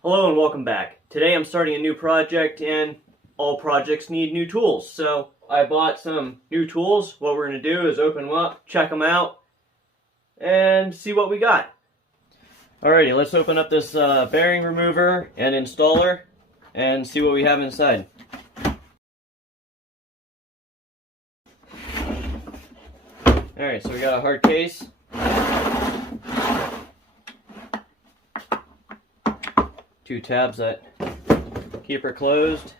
Hello and welcome back. Today I'm starting a new project and all projects need new tools. So I bought some new tools. What we're going to do is open them up, check them out, and see what we got. Alrighty, let's open up this bearing remover and installer and see what we have inside. Alright, so we got a hard case. Two tabs that keep her closed.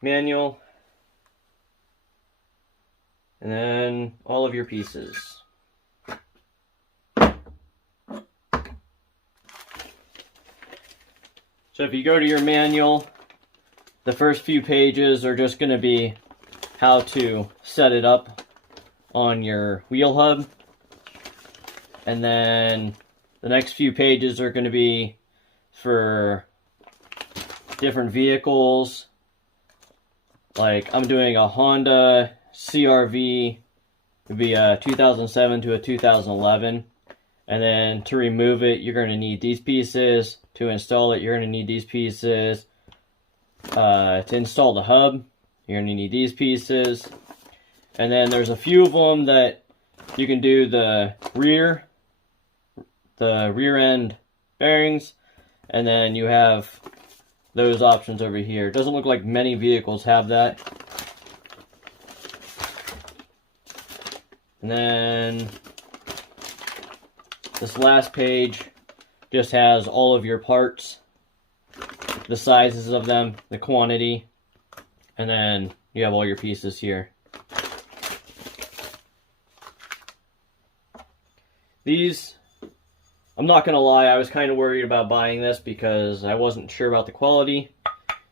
Manual. And then all of your pieces. So if you go to your manual, the first few pages are just going to be how to set it up on your wheel hub. And then the next few pages are going to be for different vehicles. Like I'm doing a Honda CR-V. It would be a 2007 to a 2011. And then to remove it, you're going to need these pieces. To install it, you're going to need these pieces. To install the hub, you're going to need these pieces. And then there's a few of them that you can do the rear end bearings, and then you have those options over here. It doesn't look like many vehicles have that. And then this last page just has all of your parts, the sizes of them, the quantity, and then you have all your pieces here. These, I'm not going to lie, I was kind of worried about buying this because I wasn't sure about the quality.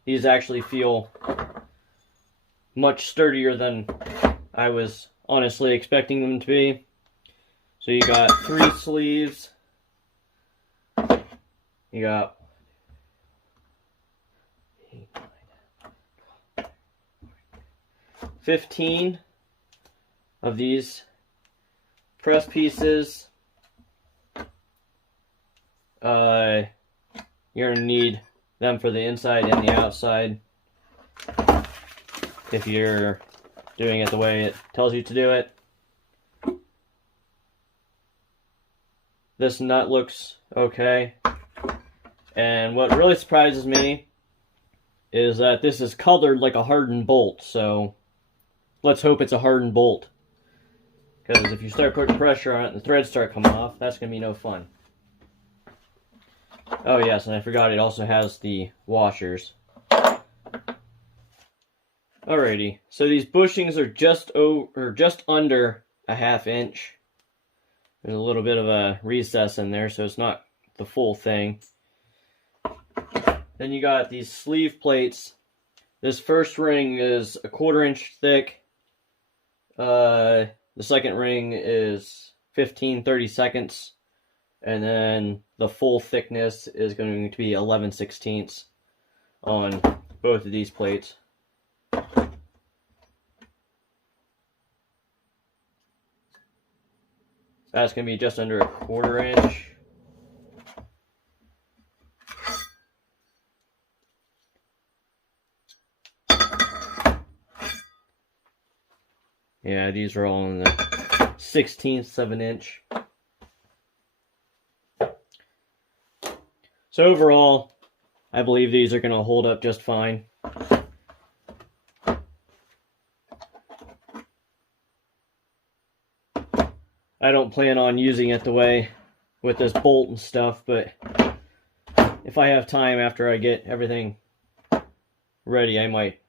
These actually feel much sturdier than I was honestly expecting them to be. So you got 3 sleeves. You got 15 of these press pieces. You're going to need them for the inside and the outside if you're doing it the way it tells you to do it. This nut looks okay. And what really surprises me is that this is colored like a hardened bolt, so let's hope it's a hardened bolt. Because if you start putting pressure on it and the threads start coming off, that's going to be no fun. Oh yes, and I forgot it also has the washers. Alrighty, so these bushings are just under a ½ inch. There's a little bit of a recess in there, so it's not the full thing. Then you got these sleeve plates. This first ring is a 1/4 inch thick. The second ring is 15/32. And then the full thickness is going to be 11/16 on both of these plates. That's going to be just under a 1/4 inch. Yeah, these are all in the 1/16 of an inch. So overall, I believe these are going to hold up just fine. I don't plan on using it the way with this bolt and stuff, but if I have time after I get everything ready, I might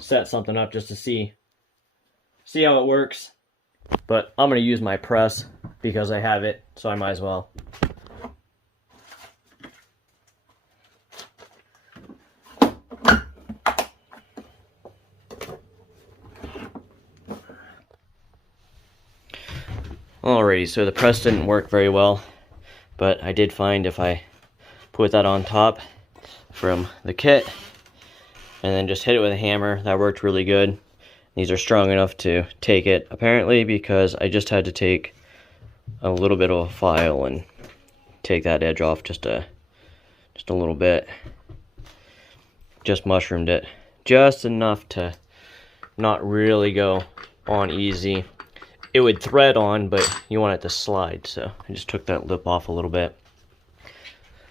set something up just to see how it works. But I'm going to use my press because I have it, so I might as well. Alrighty, so the press didn't work very well, but I did find if I put that on top from the kit and then just hit it with a hammer, that worked really good. These are strong enough to take it, apparently, because I just had to take a little bit of a file and take that edge off just a little bit. Just mushroomed it just enough to not really go on easy. It would thread on, but you want it to slide, so I just took that lip off a little bit.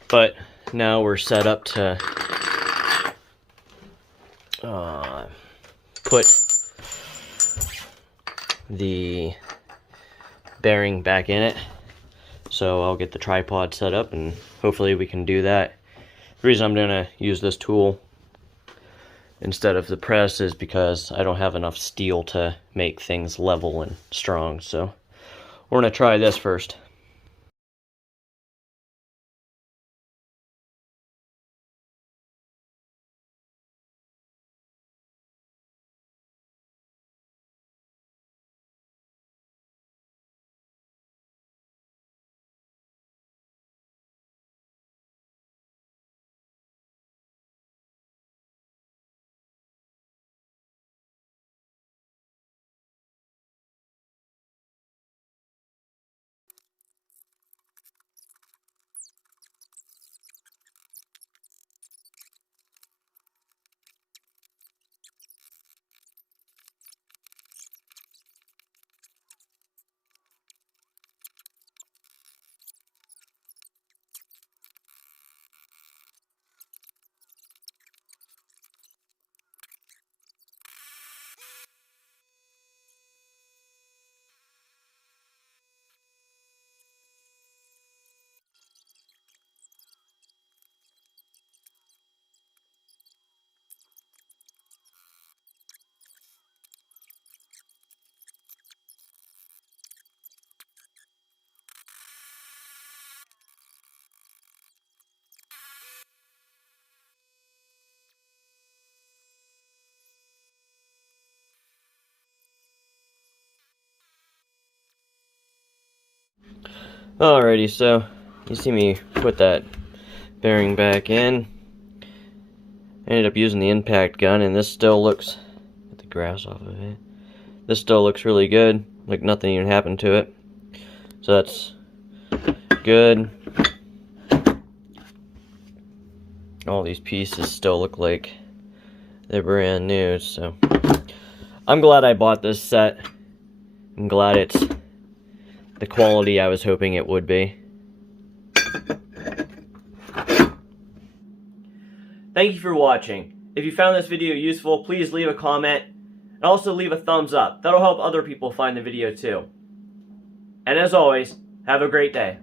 But now we're set up to put the bearing back in it. So I'll get the tripod set up and hopefully we can do that. The reason I'm gonna use this tool instead of the press is because I don't have enough steel to make things level and strong. So we're gonna try this first. Alrighty, so you see me put that bearing back in. I ended up using the impact gun, and this still looks, get the grass off of it. This still looks really good, like nothing even happened to it. So that's good. All these pieces still look like they're brand new, so I'm glad I bought this set. I'm glad it's the quality I was hoping it would be. Thank you for watching. If you found this video useful, please leave a comment and also leave a thumbs up. That'll help other people find the video too. And as always, have a great day.